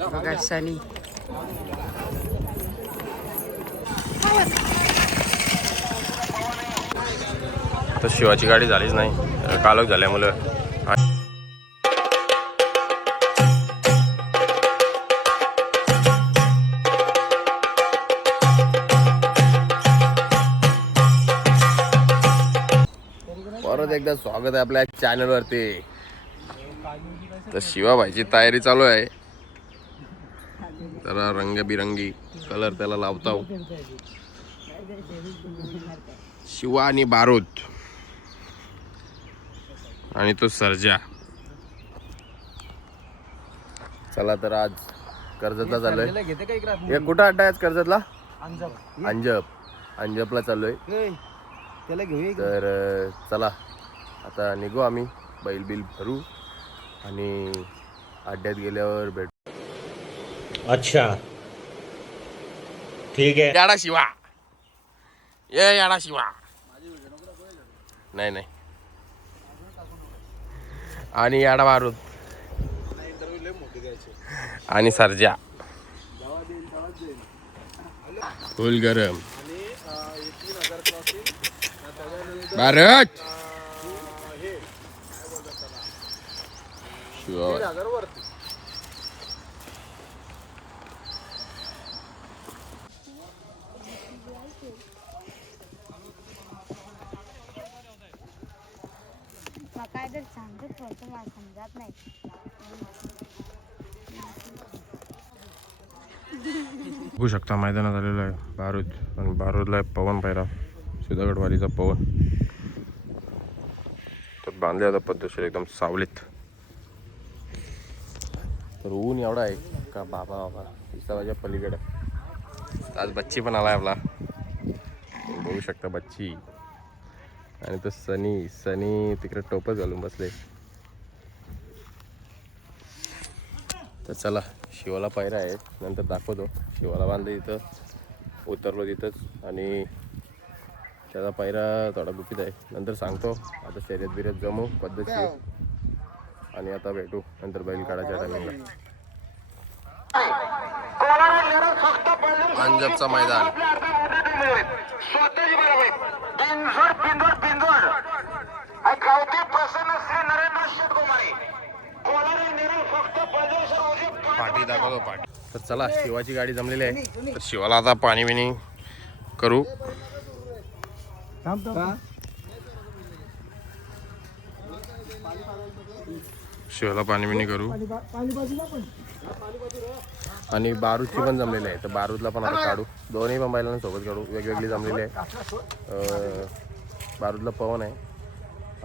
बघा सनी तर शिवाची गाडी झालीच नाही, कालच झाल्यामुळं. परत एकदा स्वागत आहे आपल्या चॅनलवरती. तर शिवाभाईची तयारी चालू आहे, जरा रंगबिरंगी कलर त्याला लावतो. शिवा आणि बारूद आणि तो सर्जा. चला तर आज कर्जतला चाललोय. हे कुठं अड्डा आहे कर्जतला? अंजपला चाललोय. तर चला आता निघू आम्ही, बैल बिल भरू आणि अड्ड्यात गेल्यावर भेटू. अच्छा ठीक आहे. याडा शिवा, ये याडा शिवा. नाही नाही, आणि याडा बारूद आणि सर्जा फुल गरम. भारत शिवा काय तर सांगत होतं, मला समजत नाही. बघू शकता मैदानात आलेलं आहे बारूद, आणि बारूदला आहे पवन पायरा, सुधागडवाडीचा पवन. तर बांधले आता पद्धतशीर एकदम सावलीत. तर ऊन एवढा आहे का बाबा बाबा, विसावाच्या पलीकडे. आज बच्ची पण आलाय आपला, बघू शकता बच्ची. आणि तो सनी तिकडे टोपच घालून बसले. तर चला शिवाला पायरा आहे, नंतर दाखवतो. शिवाला बांधले इथं, उतरलो तिथंच, आणि त्याचा पायरा थोडा गुपित आहे, नंतर सांगतो. आता शर्यत बिर्यत जमू पद्धतशीर, आणि आता भेटू नंतर बैल काढायच्या टायमिंगला. अंजपचा मैदान. पाठी दाखवतो पाठी. तर चला शिवाची गाडी जमलेली आहे, तर शिवाला आता पाणी बिणी करू. शिवाला पाणी बिणी करू, आणि बारूदची पण जमलेली आहे. तर बारूदला पण आता काढू, दोन्ही पण बैलांना सोबत काढू, वेगवेगळी जमलेली आहे. बारूदला पवन आहे,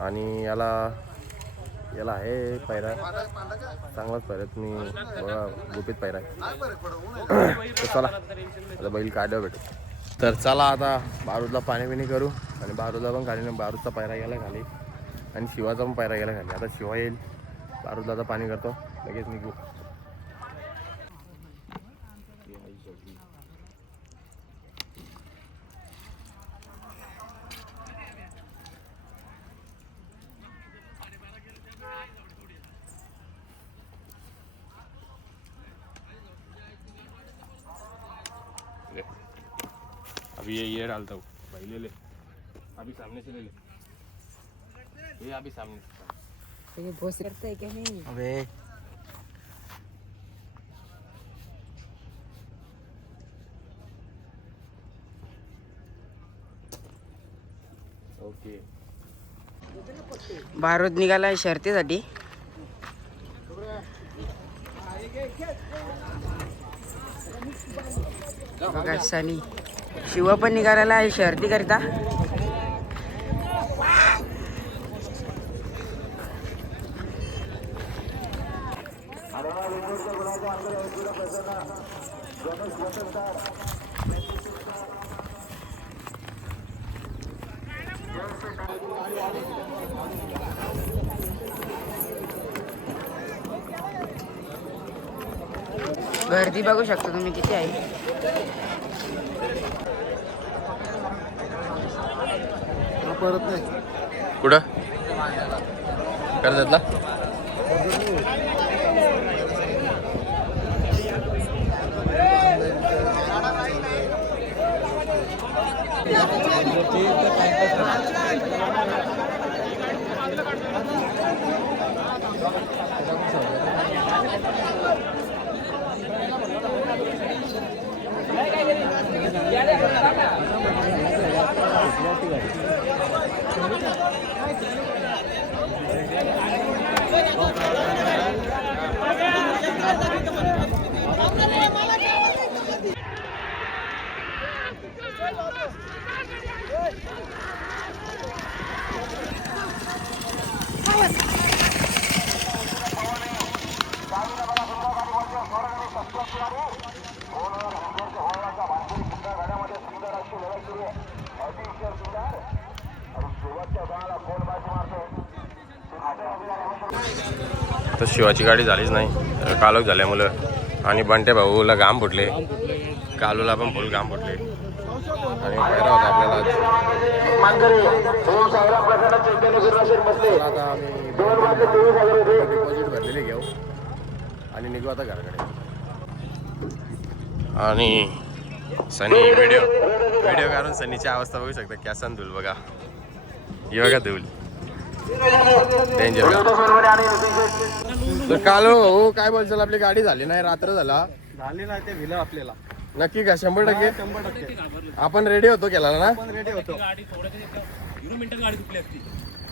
आणि याला आहे पायरा चांगलाच पायरा. तुम्ही बघा, गुपित पायरा आहे. तर चला आता बैल काढावं भेटू. तर चला आता बारूदला पाणी बिणी करू, आणि बारूदला पण खाली, बारूदचा पायरा गेला खाली, आणि शिवाचा पण पायरा गेला खाली. आता शिवा येईल, बारूदला आता पाणी करतो, लगेच निघू. अभी ये डालता हूँ भाई, ले अभी सामने से ले ये अभी सामने से. ये बहुत करता है क्या नहीं? अबे ओके. बारूद निघालाय शर्तीसाठी. बघा सनी. शिवा पण निघालेला आहे शर्ती करता. गर्दी बघू शकता तुम्ही किती आहे. परत नाही कुठं कर्जतला तर शिवाची गाडी झालीच नाही, कालोख झाल्यामुळं. आणि बंटे भाऊला घाम फुटले, कालूला पण फुल घाम फुटले. आणि पहिला होता आपल्याला आता आम्ही डिपॉझिट भरलेले घेऊ आणि निघू आता घराकडे. आणि सनी व्हिडिओ काढून सनीची अवस्था बघू शकता. कॅसन धूल बघा, ही बघा धूल डेंजर. तर काल हो काय बोलचाल, आपली गाडी झाली नाही, रात्र झाला झाली नाही ते भिलं आपल्याला. नक्की का? 100%? 100% आपण रेडी होतो केला ना? आपण रेडी होतो.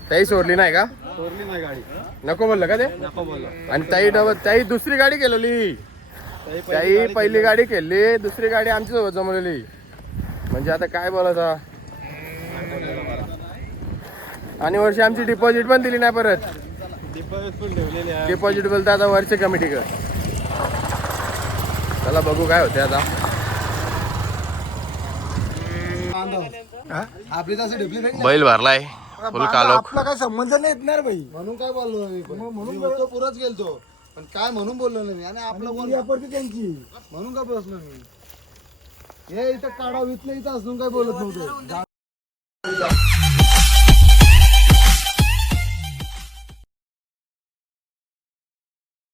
ताई सोडली नाही का? चोरली नाही गाडी. नको बोललं का ते? नको बोललो. आणि ताई दुसरी गाडी केलेली. ताई पहिली गाडी केली, दुसरी गाडी आमची सोबत जमवलेली. म्हणजे आता काय बोलायचं. आणि वर्षी आमची डिपॉझिट पण दिली नाही परत. डिपॉझिट पण ठेवलेली आहे. डिपॉझिट बोलता आता वरची कमिटी कर. चला बघू काय होते आता. आपली तसं ढेपली नाही. बैल भरलाय फुल कालोख. आपला काय संबंध नाही येत ना रे भाई. म्हणून काय बोललो मी, म्हणून बोलतो पुरच गेलतो, पण काय म्हणून बोललो नाही मी. आणि आपलं कोण त्यांची म्हणून काय बसलो मी. हे इथं काढा वित नाही, इथं असून काय बोलत नव्हतं.